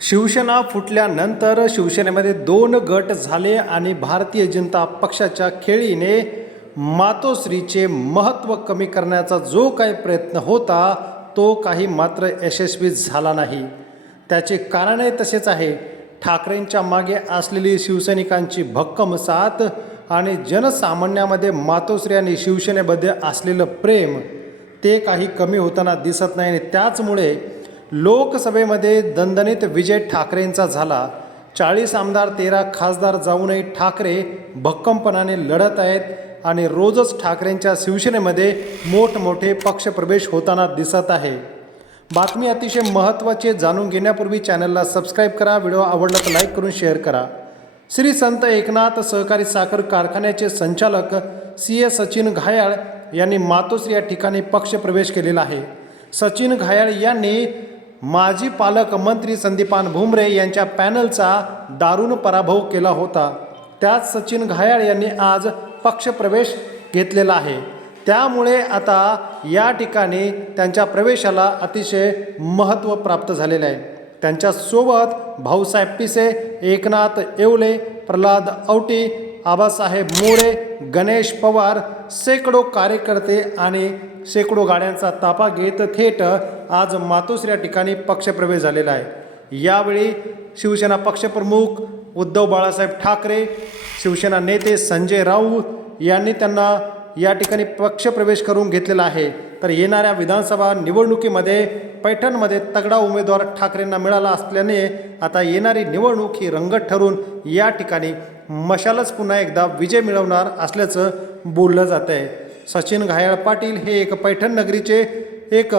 शिवसेना फुटल्यानंतर शिवसेनेमध्ये दोन गट झाले आणि भारतीय जनता पक्षाच्या खेळीने मातोश्रीचे महत्त्व कमी करण्याचा जो काही प्रयत्न होता तो काही मात्र यशस्वी झाला नाही. त्याचे कारणही तसेच आहे. ठाकरेंच्या मागे असलेली शिवसैनिकांची भक्कम साथ आणि जनसामान्यामध्ये मातोश्री आणि शिवसेनेमध्ये असलेलं प्रेम ते काही कमी होताना दिसत नाही आणि त्याचमुळे लोकसभेमध्ये दणदणीत विजय ठाकरेंचा झाला. चाळीस आमदार तेरा खासदार जाऊनही ठाकरे भक्कमपणाने लढत आहेत आणि रोजच ठाकरेंच्या शिवसेनेमध्ये मोठमोठे पक्षप्रवेश होताना दिसत आहे. बातमी अतिशय महत्त्वाची जाणून घेण्यापूर्वी चॅनलला सबस्क्राईब करा व्हिडिओ आवडला तर लाईक करून शेअर करा. श्री संत एकनाथ सहकारी साखर कारखान्याचे संचालक सी ए सचिन घायाळ यांनी मातोश्री या ठिकाणी पक्षप्रवेश केलेला आहे. सचिन घायाळ यांनी माजी पालकमंत्री संदीपान भुमरे यांच्या पॅनलचा दारुण पराभव केला होता. त्यात सचिन घायाळ यांनी आज पक्षप्रवेश घेतलेला आहे. त्यामुळे आता या ठिकाणी त्यांच्या प्रवेशाला अतिशय महत्त्व प्राप्त झालेलं आहे. त्यांच्यासोबत भाऊसाहेब पिसे एकनाथ येवले प्रल्हाद औटी आबासाहेब मोरे गणेश पवार शेकडो कार्यकर्ते आणि शेकडो गाड्यांचा ताफा घेत थेट आज मातोश्री या ठिकाणी पक्षप्रवेश झालेला आहे. यावेळी शिवसेना पक्षप्रमुख उद्धव बाळासाहेब ठाकरे शिवसेना नेते संजय राऊत यांनी त्यांना या ठिकाणी पक्षप्रवेश करून घेतलेला आहे. तर येणाऱ्या विधानसभा निवडणुकीमध्ये पैठणमध्ये तगडा उमेदवार ठाकरेंना मिळाला असल्याने आता येणारी निवडणूक ही रंगत ठरून या ठिकाणी मशालच पुन्हा एकदा विजय मिळवणार असल्याचं बोललं जात आहे सचिन घायाळ पाटील हे एक पैठण नगरीचे एक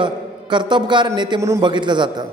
कर्तबगार नेते म्हणून बघितलं जातं.